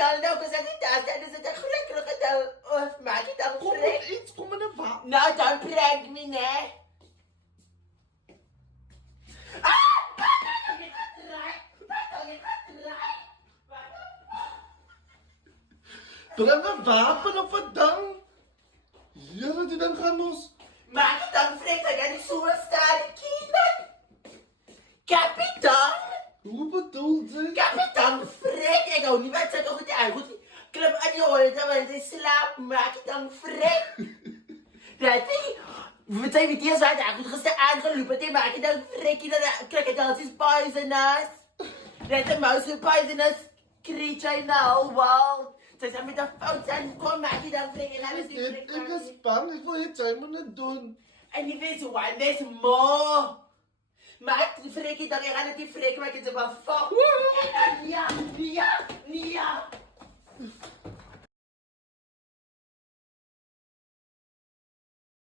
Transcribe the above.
krokodil nou, because I think dat is een groot krokodil. Of maak je dan Kom vrek? met iets, kom met een wapen. Nou, dan prank me, nee. Breng een wapen of wat dan? Jere, die dan gaan ons. Maak je dan vrek, dan kan je zo staan, kinderen. Kapitein! Hoe bedoel je? Kapitein vrek, ik hou niet wat zeggen goed uit. Klim aan je oren, dan wil je slaap, maak je dan vrek. Dat is... Wat zijn we die zo uit? Goed gestaan aangelopen, die maak je dan vrek, dan krijg je dan is poisonous. Dat is een mouse poisonous creature in the whole world. Ze zijn met de fout zijn, kom maak je dan vrek en alles die vrek Ik is bang, ik wil je Simon het doen. en je weet zo, there's more. Maar die vrek dan, je gaat het die vrek, maar je zegt van fuck. Ja, ja, ja.